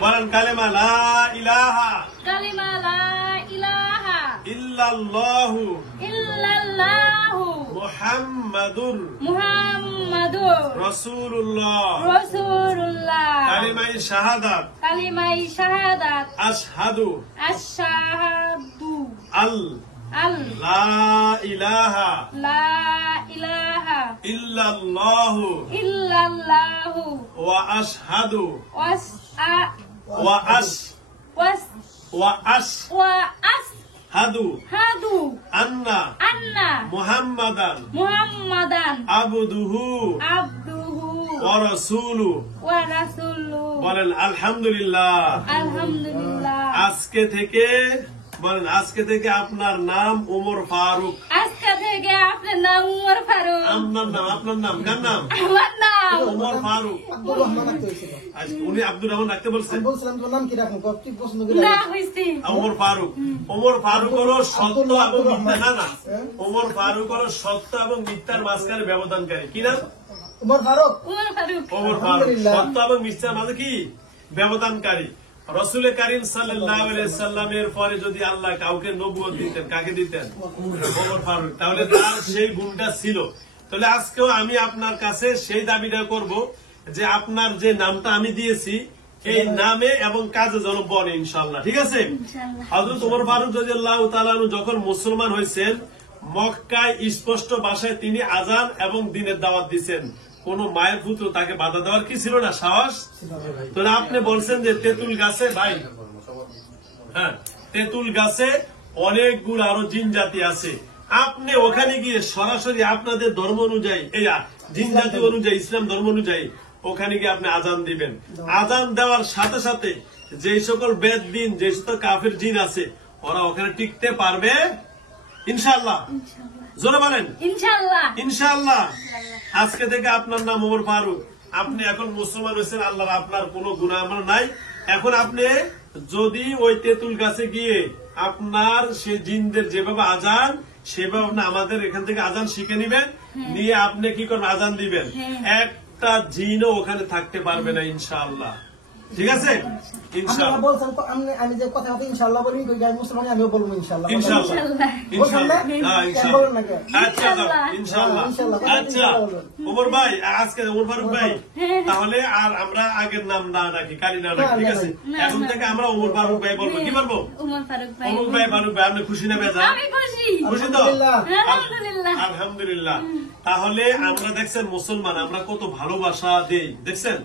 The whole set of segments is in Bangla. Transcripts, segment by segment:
বলেন কালেমা লা ইলাহা কালিমা লা ইলাহা ইল্লাল্লাহু ইল্লাল্লাহু মুহাম্মাদুর মুহাম্মাদুর রাসূলুল্লাহ রাসূলুল্লাহ কালিমায়ে শাহাদাত কালিমায়ে শাহাদাত আশহাদু আশহাদু আল আল লা ইলাহা লা ইলাহা ইল্লাল্লাহু ইল্লাল্লাহু ওয়া আশহাদু ওয়াস ওয়া আশ ওয়াস ওয়া আশ ওয়া আস হাদু হাদু আন্না আন্না মুহাম্মাদান মুহাম্মাদান আবদুহু আবদুহু ওয়া রাসূলু ওয়া রাসূলুহু বলেন আলহামদুলিল্লাহ। আলহামদুলিল্লাহ। আজকে থেকে বলেন আজকে থেকে আপনার নাম ওমর ফারুক। আজকে থেকে আপনার নাম ওমর ফারুক। আপনার নাম কার নাম? আমার নাম ওমর ফারুক। আব্দুর রহমান রাখতে হয়েছিল। উনি আব্দুর রহমান রাখতে বলছেন। আমি বলছিলাম তোর নাম কি রাখবো? কি পছন্দ করে? না হইছে ওমর ফারুক। ওমর ফারুক হলো সত্য এবং মিথ্যা। না ওমর ফারুক হলো সত্য এবং মিথ্যার মাঝখানে ব্যবধানকারী। কি নাম? উমর ফারুক। ওমর ফারুক। ওমর ফারুক সত্য এবং মিথ্যার মাঝে কি ব্যবধানকারী। রাসূল কারীম সাল্লাল্লাহু আলাইহি সাল্লামের পরে যদি আল্লাহ কাউকে নবুয়ত দিতেন, কাকে দিতেন? ওমর ফারুক। তাহলে তার সেই গুণটা ছিল। তাহলে আজকেও আমি আপনার কাছে সেই দাবিটা করব যে আপনার যে নামটা আমি দিয়েছি এই নামে এবং কাজে যেন বলে ইনশাআল্লাহ। ঠিক আছে? হযরত ওমর ফারুক রাদিয়াল্লাহু তাআলা আনহু যখন মুসলমান হয়েছেন মক্কায় স্পষ্ট ভাষায় তিনি আযান এবং দ্বীনের দাওয়াত দিয়েছেন। কোন মায়ের পুত্র তাকে বাধা দেওয়ার কি ছিল না? সাহস। তাহলে আপনি বলছেন যে তেঁতুল গাছে ভাই, হ্যাঁ তেঁতুল গাছে অনেকগুলো আরো জিন জাতি আছে, আপনি ওখানে গিয়ে সরাসরি আপনাদের ধর্ম অনুযায়ী এই জিন জাতি অনুযায়ী ইসলাম ধর্ম অনুযায়ী ওখানে গিয়ে আপনি আজান দিবেন। আজান দেওয়ার সাথে সাথে যে সকল বেদ দিন যে সকল কাফের জিন আছে ওরা ওখানে টিকতে পারবে ইনশাআল্লাহ। জোরে বলেন ইনশাআল্লাহ। ইনশাআল্লাহ। আজকে থেকে আপনার নাম ওমর ফারুক। আপনি এখন মুসলমান হয়েছেন, আল্লাহর আপনার কোনো গুনাহ আমল নাই। এখন আপনি যদি ওই তেঁতুল গাছে গিয়ে আপনার সে জিনদের যেভাবে আজান সেভাবে আপনি আমাদের এখান থেকে আজান শিখে নিবেন, নিয়ে আপনি কি করবেন? আজান দিবেন। একটা জিনও ওখানে থাকতে পারবে না ইনশাআল্লাহ। ঠিক আছে? ইনশাআল্লাহ। বলছেন আমি যে কথা ইনশাআল্লাহ বলি মুসলমান আমিও বলবো ইনশাআল্লাহ। ইনশাআল্লাহ ইনশাআল্লাহ। হ্যাঁ ইনশাআল্লাহ। আচ্ছা ইনশাআল্লাহ। আচ্ছা ওমর ভাই, আজকে ওমর ফারুক ভাই, তাহলে আর আমরা আগের নাম না রাখি, কালি না রাখি। ঠিক আছে? এখন থেকে আমরা ওমর ফারুক ভাই বলবো। কি বলবো? ওমর ফারুক ভাই। ওমর ভাই ফারুক ভাই। আপনি খুশি না বেজার? আমি খুশি। খুশি তো? আলহামদুলিল্লাহ। আলহামদুলিল্লাহ। তাহলে আমরা দেখছেন মুসলমান আমরা কত ভালোবাসা দেই, দেখছেন?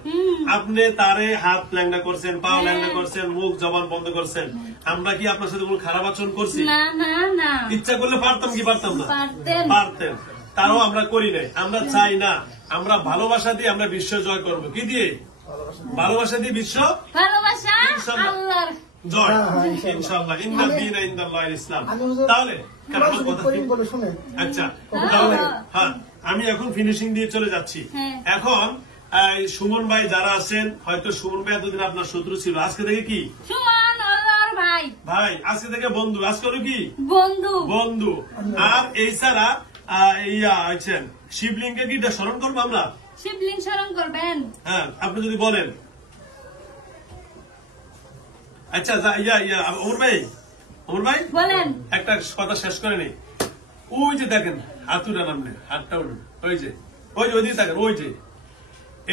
আপনি তারে হাত ল্যাংড়া করছেন, পা ল্যাংড়া করছেন, মুখ জবান বন্ধ করছেন। আমরা কি আপনার সাথে কোনো খারাপ আচরণ করছি? না না না। ইচ্ছা করলে পারতাম কি পারতাম না? পারতেন। পারতেন। তারও আমরা করি নাই। আমরা চাই না। আমরা ভালোবাসা দিয়ে আমরা বিশ্ব জয় করব। কি দিয়ে? ভালোবাসা দিয়ে বিশ্ব ভালোবাসা ইনশাআল্লাহ। আল্লাহর জয় হ্যাঁ, ইনশাআল্লাহ। ইন্না দীনা ইনদাল্লাহিল ইসলাম। তাহলে আচ্ছা তাহলে হ্যাঁ আমি এখন ফিনিশিং দিয়ে চলে যাচ্ছি। এখন সুমন ভাই যারা আছেন, হয়তো সুমন ভাই এতদিন আপনার শত্রু ছিল, আজকে থেকে কি সুমন আল্লাহর ভাই। ভাই আজকে থেকে বন্ধু। আজকে হলো কি বন্ধু। বন্ধু। আর এই ছাড়া ইয়া আছেন শিবলিঙ্গকে কি স্মরণ করবো আমরা? শিবলিঙ্গ স্মরণ করবেন। হ্যাঁ আপনি যদি বলেন। আচ্ছা ওমর ভাই বলেন। একটা কথা শেষ করে নেই। ওই যে দেখেন হাত উঠান, আপনি হাতটা উঠুন। ওই যে ওইদিকে দেখেন, ওই যে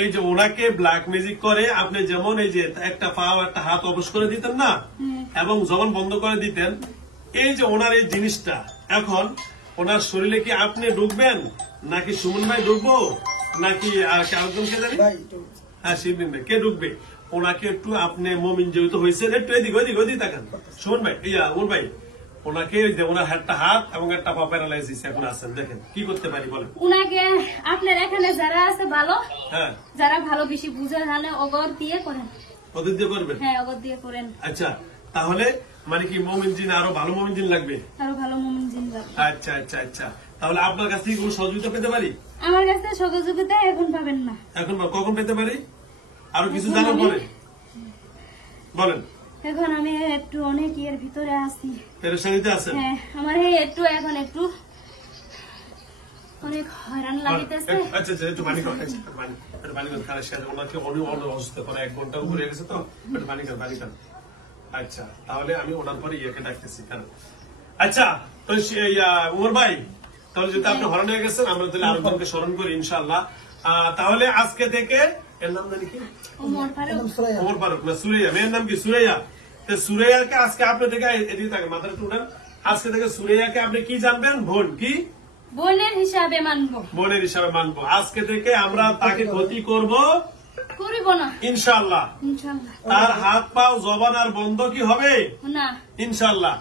এই যে ওনাকে ব্ল্যাক ম্যাজিক করে আপনি যেমন এই যে একটা পা একটা হাত অবশ করে দিতেন না এবং জবান বন্ধ করে দিতেন, এই যে ওনার এই জিনিসটা এখন ওনার শরীরে কি আপনি ঢুকবেন নাকি সুমন ভাই ঢুকবো নাকি আরেকজনকে জানি? হ্যাঁ শিবলিঙ্গ ভাই কে ঢুকবে? ওনাকে একটু আপনি মমিন যেহেতু হয়েছেন একটু এদিকে তাকান। সুমন ভাই ওমর ভাই ওনাকে ওনার একটা হাত এবং একটা পা প্যারালাইসিস এখন আছেন, দেখেন কি করতে পারি বলেন? উনাকে আপনার এখানে যারা আছে ভালো, হ্যাঁ যারা ভালো বেশি বুঝে জানে অগর দিয়ে করেন। ওদের দিয়ে করবেন? হ্যাঁ অগর দিয়ে করেন। আচ্ছা তাহলে মানে কি মমিন জিন আরো ভালো মমিন জিন লাগবে? আরো ভালো মুমিন জিন লাগবে। আচ্ছা আচ্ছা আচ্ছা তাহলে আপনার কাছ থেকে কোনো সহযোগিতা পেতে পারি? আমার কাছে সহযোগিতা এখন পাবেন না। এখন কখন পেতে পারি? আরো কিছু জানার পরে বলেন। এখন আমি একটু অনেক এর ভিতরে আছি, পেরেশানিতে আছেন? হ্যাঁ আমার একটু এখন একটু অনেক হয়রান লাগিতেছে। আচ্ছা আচ্ছা, একটু পানি খাও, একটু পানি খাও, খারাপ সাথে ওনাকে অনেক অসুস্থ করে 1 ঘন্টা উপরে গেছে তো, একটু পানি খান। আচ্ছা, তাহলে আমি ওনার পরে ইয়েকে ডাকতেছি। আচ্ছা, তো উমর ভাই, তাহলে যদি আপনি হরণ হয়ে গেছেন, আমরা তাহলে আরেকজনকে স্মরণ করি ইনশাআল্লাহ। তাহলে আজকে থেকে এর নাম জানি কি? ওমর ফারুক। ওমর ফারুক না, সুরাইয়া। মেয়ের নাম কি? সুরাইয়া। তো সুরাইয়াকে আজকে আপনি থেকে এদিকে থাকে মাথাটা উঠান। আজকে থেকে সুরাইয়াকে আপনি কি জানবেন? বোন। কি? বোনের হিসাবে মানবো। বোনের হিসাবে মানবো। আজকে থেকে আমরা তাকে ক্ষতি করব করিব না ইনশাআল্লাহ। ইনশাআল্লাহ। তার হাত পাও জবান আর বন্ধ কি হবে না ইনশাআল্লাহ।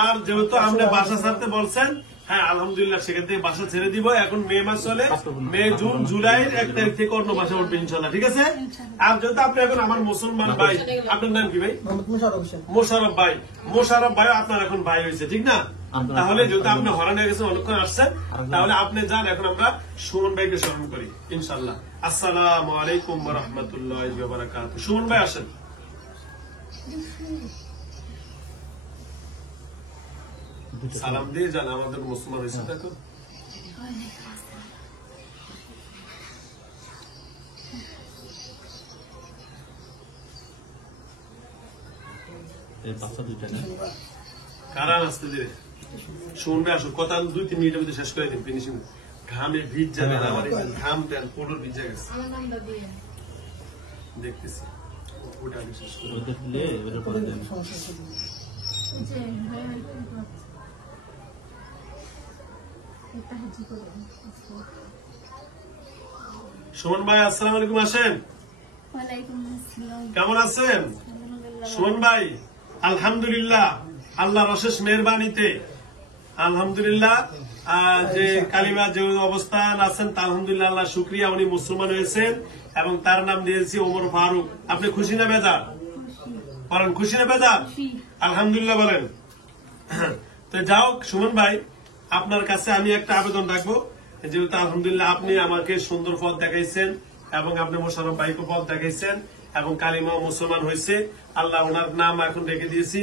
আর যেহেতু আপনি বাসা ছাড়তে বলছেন, হ্যাঁ আলহামদুলিল্লাহ, সেখান থেকে বাসা ছেড়ে দিব। এখন মে মাস চলে, মে জুন জুলাই 1 তারিখ থেকে অন্য বাসা উঠবে ইনশাআল্লাহ, ঠিক আছে? আর যেহেতু আপনি এখন আমার মুসলমান ভাই, আপনার নাম কি ভাই? মোশাররফ ভাই। মোশাররফ ভাই আপনার এখন ভাই হয়েছে, ঠিক না? তাহলে যেহেতু আপনি হরান হয়ে গেছেন, অনেকক্ষণ আসছেন, তাহলে আপনি যান। এখন আমরা সুমন ভাইকে স্মরণ করি ইনশাআল্লাহ। আসসালামু আলাইকুম ওয়া রাহমাতুল্লাহি ওয়া বারাকাতুহু। সুমন ভাই আসেন। সালাম দিয়ে যান, আমাদের মুসলমান হয়েছে তাই তো? কারা আসতে দিলে শুনবে, আসো কথা 2-3 মিনিটের মধ্যে শেষ করে দিন, ফিনিশিং। ঘামে ভিজ যাবে, আমার ঘাম দেন পুরো ভিজে গেছে, দেখতেছি। ওটা আমি শেষ করে সুমন ভাই, আসসালামু আলাইকুম। আসেন। ওয়ালাইকুম আসসালাম। কেমন আছেন আলহামদুলিল্লাহ। সুমন ভাই? আলহামদুলিল্লাহ, আল্লাহর অশেষ মেহেরবানিতে আলহামদুলিল্লাহ। যে কালিমা যে অবস্থান আছেন, তা আলহামদুলিল্লাহ, আল্লাহ শুকরিয়া, উনি মুসলমান হয়েছেন এবং তার নাম দিয়েছি ওমর ফারুক। আপনি খুশি না বেজার? বলেন খুশি না বেজার? আলহামদুলিল্লাহ বলেন। তো যাও সুমন ভাই, আপনার কাছে আমি একটা আবেদন রাখবো। যেহেতু আলহামদুলিল্লাহ আপনি আমাকে সুন্দর পথ দেখাইছেন এবং আপনি মোশাররফ ভাইকে পথ দেখাইছেন এবং কালিমা মুসলমান হয়েছে, আল্লাহ ওনার নাম এখন রেখে দিয়েছি,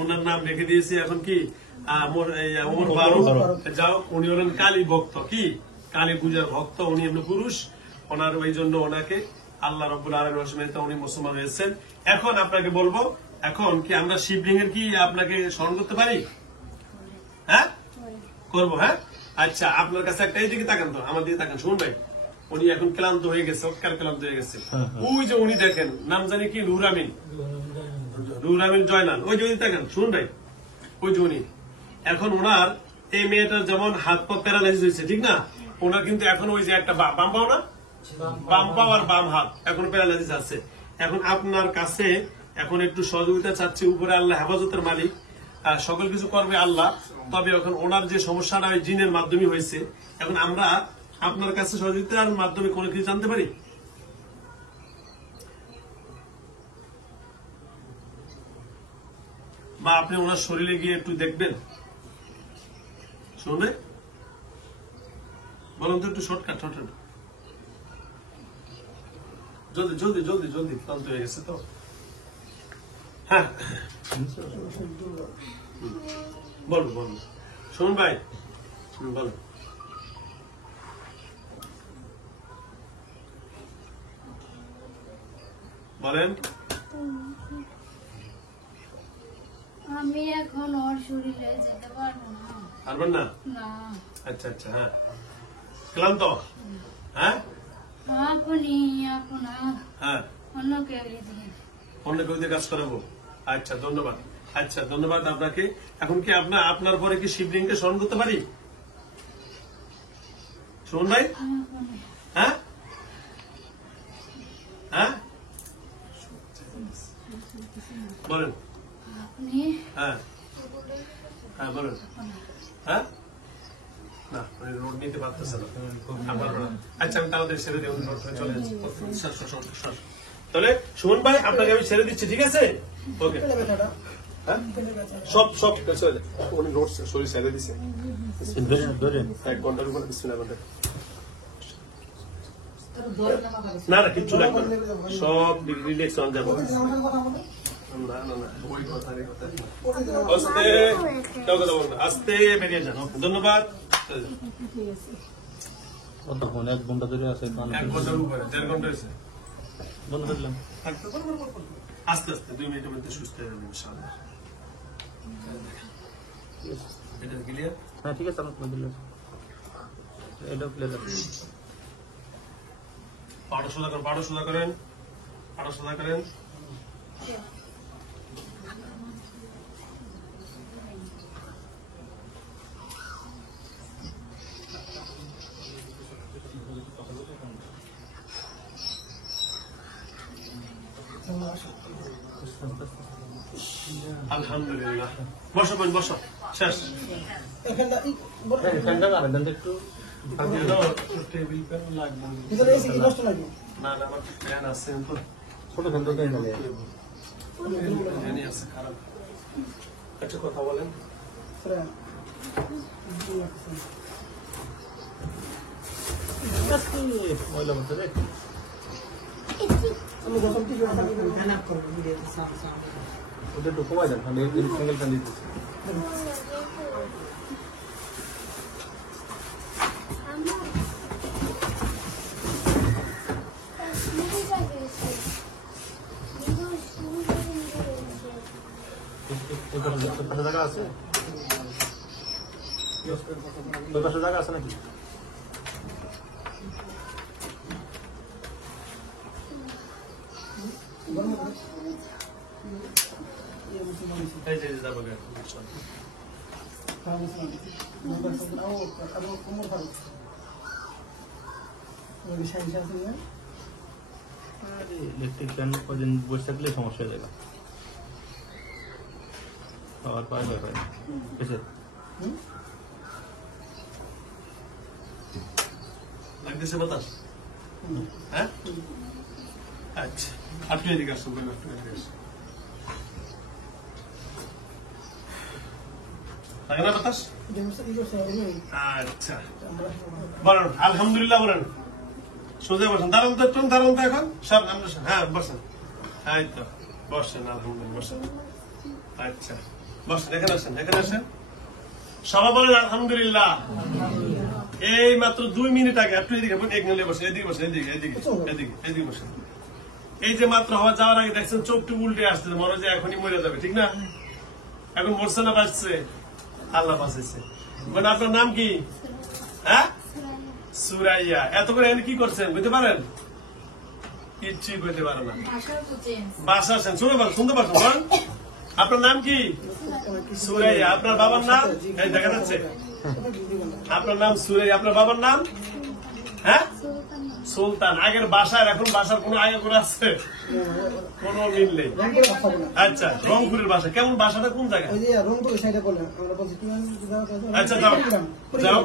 ওনার নাম রেখে দিয়েছি এখন কি ওমর ফারুক। যাও, উনি হলেন কালী ভক্ত, কি কালী পূজার ভক্ত, উনি এমনি পুরুষ। ওনার ওই জন্য ওনাকে আল্লাহ রাব্বুল আলামিন উনি মুসলমান হয়েছেন। এখন আপনাকে বলবো, এখন কি আমরা শিবলিঙ্গের কি আপনাকে স্মরণ করতে পারি? হ্যাঁ করবো। হ্যাঁ আচ্ছা, আপনার কাছে একটা এইদিকে তাকান তো, আমার দিকে তাকান। শুনুন ভাই, উনি এখন ক্লান্ত হয়ে গেছে, অক্কার ক্লান্ত হয়ে গেছে। ওই যে উনি দেখেন, নাম জানি কি, নূর আমিন জয়নাল। ওই যে উনি দেখেন, শুনুন ভাই, ওই যে উনি এখন ওনার এই মেয়েটার যেমন হাত পা প্যারালাইজ হয়েছে, ঠিক না? ওনার কিন্তু এখন ওই যে একটা বাম পাও না, বাম পাও আর বাম হাত এখন প্যারালাইজ আছে। এখন আপনার কাছে এখন একটু সহযোগিতা চাচ্ছি। উপরে আল্লাহ হেফাজতের মালিক, সকল কিছু করবে আল্লাহ। তবে এখন ওনার যে সমস্যাটা ওই জিনের মাধ্যমে হয়েছে, এখন আমরা আপনার কাছে সহযোগিতার মাধ্যমে কোনো কিছু জানতে পারি? বা আপনি ওনার শরীরে গিয়ে একটু দেখবেন? শুনে বলুন তো, একটু শর্টকাট জলদি জলদি জলদি জলদি, ক্লান্ত হয়ে গেছে তো। হ্যাঁ বলুন শুনুন ভাই, বলুন। বলেন। আমি এখন ওর শরীরে যেতে পারবো না। পারবেন না? না। আচ্ছা আচ্ছা, হ্যাঁ ক্লান্ত। হ্যাঁ আপনি আপনার হ্যাঁ অন্য কেউ দিয়ে অন্য কেউ দিয়ে কাজ করাবো। আচ্ছা ধন্যবাদ। আচ্ছা ধন্যবাদ আপনাকে। এখন কি আপনার পরে কি শিবলিঙ্গকে স্মরণ করতে পারি? শুনুন ভাই, হ্যাঁ হ্যাঁ বলেন। আপনি হ্যাঁ হ্যাঁ বলেন। হ্যাঁ না, রোড নিতে পারতেছে না। আচ্ছা আমি তাহলে ছেড়ে দিই, চলে যাচ্ছি। তাহলে শুনুন ভাই, আপনাকে আমি ছেড়ে দিচ্ছি, ঠিক আছে? ওকে, সব উনি রোড শরীর ছেড়ে দিচ্ছে 1 ঘন্টার উপরে। বিসমিল্লাহ বলেন। না না কিচ্ছু লাগবে না, সব রিল্যাক্স হয়ে যাবো। না না না, ওই কথা আস্তে বেরিয়ে যান। ধন্যবাদ। কতক্ষণ 1 ঘন্টা ধরে আছে 1 ঘন্টার উপরে 1.5 ঘন্টা হয়েছে। বন্ধ করলাম। আস্তে আস্তে 2 মিনিটের মধ্যে সুস্থ হয়ে যাবে ইনশাআল্লাহ। এটা ক্লিয়ার? হ্যাঁ ঠিক আছে, আমার দিল এটা ক্লিয়ার আছে। পাড়া সোজা করেন, পাড়া সোজা করেন, পাড়া সোজা করেন। আলহামদুলিল্লাহ। বসো বোন, বসো। শেষ। এখানটা ফ্যানটা মারেন একটু। টেবিল ফ্যান লাগবে না। ভিতরে এসি কি নষ্ট নাকি? না, আমার ফ্যান আছে তো। ছোট ফ্যান তো দেন না। ফ্যানই আছে খারাপ। একটা কথা বলেন। স্যার আজকে ময়লা বলতে রে। আমি যখন কি কথা বলি ওটা একটু কমাই দেন, আমি সিঙ্গেল ফ্যান দিতেছি। ওই পাশে জায়গা আছে? ওই পাশে জায়গা আছে নাকি? এই যে যাবো গে। ইলেকট্রিক ফ্যান কদিন বসে থাকলে সমস্যা হয়ে যাবে। আবার পাওয়া যাবে বুঝছে? লাগতেছে বাতাস? হ্যাঁ? আচ্ছা, আপনি এদিকে আসুন, বলুন, আপনি এদিকে আসুন। লাগে না বাতাস? আচ্ছা, বলেন আলহামদুলিল্লাহ বলেন। সোজা বসেন, দাঁড়ান তো, একটু দাঁড়ান তো এখন। সব আমরা হ্যাঁ বসেন। এই তো বসেন, আলহামদুলিল্লাহ বসেন। আচ্ছা বসেন, এখানে আসেন, এখানে আসেন। সবাই বলেন আলহামদুলিল্লাহ। এই মাত্র 2 মিনিট আগে আপনি এদিকে বসেন, এদিকে বসেন, এদিকে এদিকে এদিকে এদিকে বসেন। এই যে মাত্র হওয়া যাওয়ার আগে দেখছেন চোখটু উল্টে আসছে, মনে হয় যে এখনই মরে যাবে, ঠিক না? এখন মরছে না বাঁচছে? আল্লাহ বাঁচাইছে। মানে আপনার নাম কি? হ্যাঁ, সুরাইয়া। এত করে এনে কি করছেন বুঝতে পারেন? কিচ্ছুই বুঝতে পারেন না। বাসা আসেন, শুনে পারেন, শুনতে পারছেন? বলেন আপনার নাম কি? সুরাইয়া। আপনার বাবার নাম? এই দেখা যাচ্ছে আপনার নাম সুরাইয়া। আপনার বাবার নাম? হ্যাঁ, সুলতান। আগের বাসার এখন বাসার কোন আগে করে আছে? কোন মিল নেই। আচ্ছা, রংপুরের বাসা। কেমন বাসাটা কোন জায়গায়? আচ্ছা যাও যাও,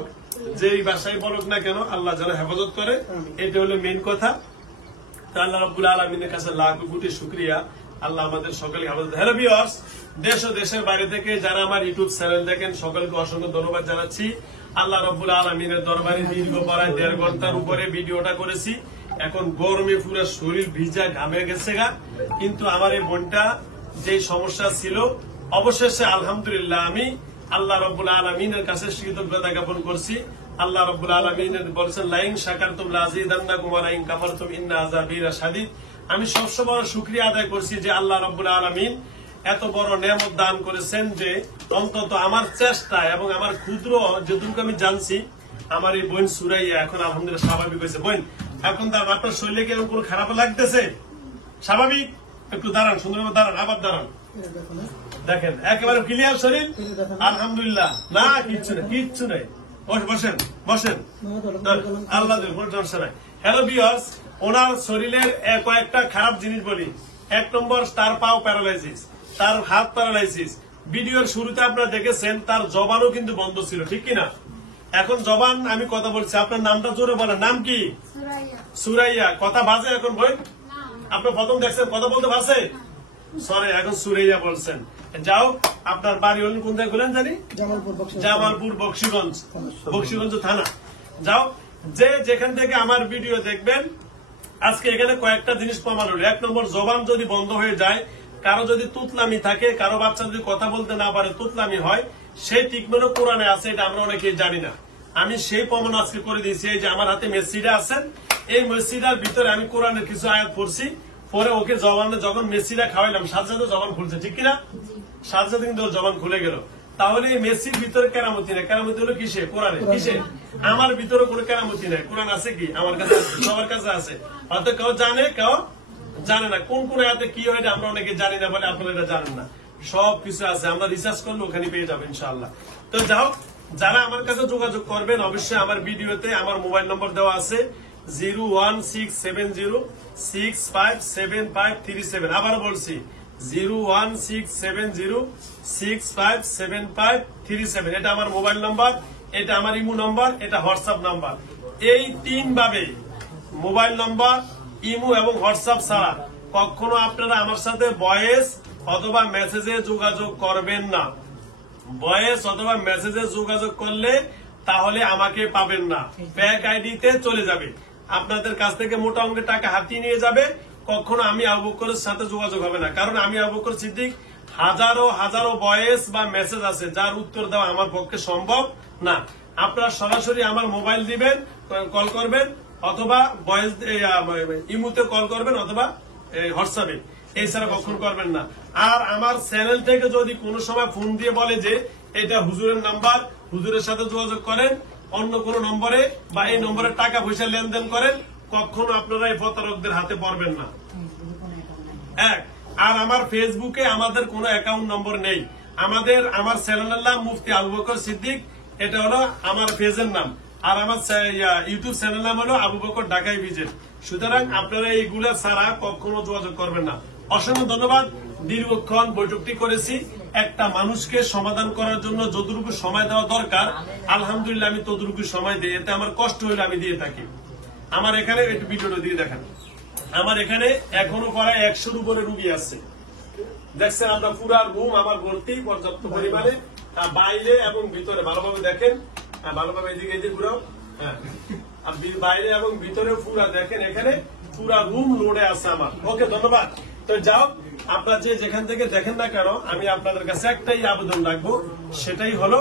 যেই বাসায় বলুক না কেন আল্লাহ যেন হেফাজত করে, এটা হলো মেইন কথা। তো আল্লাহ রাব্বুল আলামিনের কাছে লাখ কোটি শুকরিয়া, আল্লাহ আমাদের সকলকে হেফাজত। হ্যালো ভিউয়ার্স, দেশ ও দেশের বাইরে থেকে যারা আমার ইউটিউব চ্যানেল দেখেন সকলকে অসংখ্য ধন্যবাদ জানাচ্ছি। আল্লাহ রাব্বুল আলামিনের দরবারে দীর্ঘ প্রায় 1.5 ঘন্টার উপরে ভিডিওটা করেছি। এখন গরমে পুরো শরীর ভিজা ঘামে গেছে গা, কিন্তু আমার এই বোনটা যে সমস্যা ছিল, অবশেষে আলহামদুলিল্লাহ আমি আল্লাহ রাব্বুল আলামিনের কাছে কৃতজ্ঞতা জ্ঞাপন করছি। আল্লাহ রাব্বুল আলামিন বলেছেন, লাইন শাকারতুম লাযিদান্নাকুম ওয়া লাইন কাফারতুম ইন্না আযাবি লাশাদীদ। আমি সবসময় শুকরিয়া আদায় করছি যে আল্লাহ রাব্বুল আলামিন এত বড় নেয়ামত দান করেছেন যে অন্তত আমার চেষ্টা এবং আমার ক্ষুদ্র যতটুকু আমি জানছি, আমার এই বোন সুরাইয়া এখন আলহামদুলিল্লাহ স্বাভাবিক হয়েছে। বোন এখন দাঁড়ান, আপনার শরীরে কি কোনো খারাপ লাগতেছে? স্বাভাবিক? একটু দাঁড়ান, সুন্দরভাবে দাঁড়ান, আবার দাঁড়ান। দেখেন একেবারে ক্লিয়ার শরীর, আলহামদুলিল্লাহ। না কিচ্ছু নেই, কিচ্ছু নেই। বসেন বসেন, আল্লাহ কোনো সমস্যা নাই। হ্যালো ভিউয়ার্স, ওনার শরীরের কয়েকটা খারাপ জিনিস বলি। 1 নম্বর, তার পাও প্যারালাইসিস, তার হাত প্যারালাইসিস। ভিডিওর শুরুতে আপনারা দেখেছেন তার জবানও কিন্তু বন্ধ ছিল, ঠিক কিনা? এখন জবান আমি কথা বলছি, আপনার নামটা জোরে বলেন। নাম কি? সুরাইয়া। কথা বাজে এখন বই? আপনার প্রথম দেখছেন কথা বলতে বাজে? সরি, এখন সুরাইয়া বলছেন। যাও, আপনার বাড়ি হলেন কোন জায়গায় বলেন জানি? জামালপুর, বক্সিগঞ্জ, বক্সিগঞ্জ থানা। যাও, যে যেখান থেকে আমার ভিডিও দেখবেন, আজকে এখানে কয়েকটা জিনিস প্রমাণ হলো। 1 নম্বর, জবান যদি বন্ধ হয়ে যায়, কারো যদি তুতলামি থাকে, কারো বাচ্চা যদি কথা বলতে না পারে, তুতলামি হয়, সেই ট্রিটমেন্টও কোরআনে আছে, এটা আমরা অনেকেই জানি না। আমি সেই প্রমাণ আজকে করে দিয়েছি। এই যে আমার হাতে মেসিটা আছেন, এই মেসিটার ভিতরে আমি কোরআনের কিছু আয়াত পড়ছি, পরে ওকে জবানে যখন মেসিটা খাওয়াইলাম সাথে সাথে জবান খুলছে, ঠিক কিনা? সাথে সাথে কিন্তু ওর জবান খুলে গেল। তাহলে এই মেসির ভিতরে কেরামতি নেই, কেরামতি হলো কিসে? কোরআনে। কিসে? আমার ভিতরে কোনো কেরামতি নেই। কোরআন আছে কি? আমার কাছে আছে, সবার কাছে আছে। হয়তো কেউ জানে, কেউ জানে না। কোন কোন আয়াতে কি হয় আমরা অনেকে জানি না বলে আপনারা এটা জানেন না। সব কিছু আছে, আমরা রিসার্চ করলে ওখানে পেয়ে যাবো ইনশাআল্লাহ। তো যাও, যারা আমার কাছে যোগাযোগ করবেন অবশ্যই আমার ভিডিওতে আমার মোবাইল নম্বর দেওয়া আছে 01670657537। আবার বলছি 01670657537। এটা আমার মোবাইল নাম্বার, এটা আমার ইমো নাম্বার, এটা হোয়াটসঅ্যাপ নাম্বার। এই 3 ভাবে মোবাইল নাম্বার, ইমো এবং হোয়াটসঅ্যাপ ছাড়া কখনো আপনারা আমার সাথে ভয়েস অথবা মেসেজে যোগাযোগ করবেন না। ভয়েস অথবা মেসেজে যোগাযোগ করলে তাহলে আমাকে পাবেন না, ব্যাক আইডিতে চলে যাবে, আপনাদের কাছ থেকে মোটা অঙ্কের টাকা হাতিয়ে নিয়ে যাবে। কখনো আমি আবু বকরের সাথে যোগাযোগ হবে না, কারণ আমি আবু বকর সিদ্দিক হাজারো হাজারো ভয়েস বা মেসেজ আছে যার উত্তর দেওয়া আমার পক্ষে সম্ভব না। আপনারা সরাসরি আমার মোবাইল দিবেন, কল করবেন, অথবা ভয়েস ইমুতে কল করবেন, অথবা হোয়াটসঅ্যাপে, এছাড়া কখনো করবেন না। আর আমার চ্যানেল থেকে যদি কোনো সময় ফোন দিয়ে বলে যে এটা হুজুরের নাম্বার, হুজুরের সাথে যোগাযোগ করেন, অন্য কোনো নম্বরে বা এই নম্বরে টাকা পয়সা লেনদেন করেন, কখনো আপনারা এই প্রতারকদের হাতে পড়বেন না। এক, আর আমার ফেসবুকে আমাদের কোনো অ্যাকাউন্ট নম্বর নেই। আমার চ্যানেলের নাম মুফতি আবু বকর সিদ্দিক, এটা হলো আমার পেজের নাম। আর আমার ইউটিউব চ্যানেল নাম হলো আবু বকর ঢাকায় ভিজিট। সুতরাং আপনারা এইগুলা ছাড়া কখনো যোগাযোগ করবেন না। অসংখ্য ধন্যবাদ। দীর্ঘক্ষণ বৈঠকটি করেছি। একটা মানুষকে সমাধান করার জন্য যতটুকু সময় দেওয়া দরকার আলহামদুলিল্লাহ আমি ততটুকু সময় দিই। এতে আমার কষ্ট হলে আমি দিয়ে থাকি। আমার এখানে একটু ভিডিওটা দিয়ে দেখেন। আমার এখানে এখনো প্রায় 100-র উপরে রুগী আছে, দেখছেন আমরা পুরা রুম আমার ভর্তি পর্যাপ্ত পরিমাণে, বাইরে এবং ভিতরে। ভালোভাবে দেখেন, ভালোভাবে এদিকে এদিকে ঘুরাও, হ্যাঁ, বাইরে এবং ভিতরে পুরা দেখেন, এখানে পুরা রুম লোডে আছে আমার। ওকে, ধন্যবাদ। তো যাও, আপনারা যে যেখান থেকে দেখেন না কেন, আমি আপনাদের কাছে একটাই আবেদন রাখবো, সেটাই হলো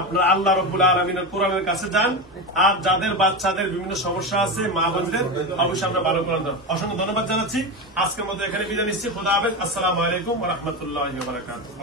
আপনারা আল্লাহ রাব্বুল আলামিনের কোরআনের কাছে যান। আর যাদের বাচ্চাদের বিভিন্ন সমস্যা আছে, মা বোনদের, অবশ্যই আমরা ভালো কোরআন দেন। অসংখ্য ধন্যবাদ জানাচ্ছি। আজকের মতো এখানে বিদায় নিচ্ছি। খোদা হাফেজ। আসসালামু আলাইকুম ওয়া রাহমাতুল্লাহি ওয়া বারাকাতুহু।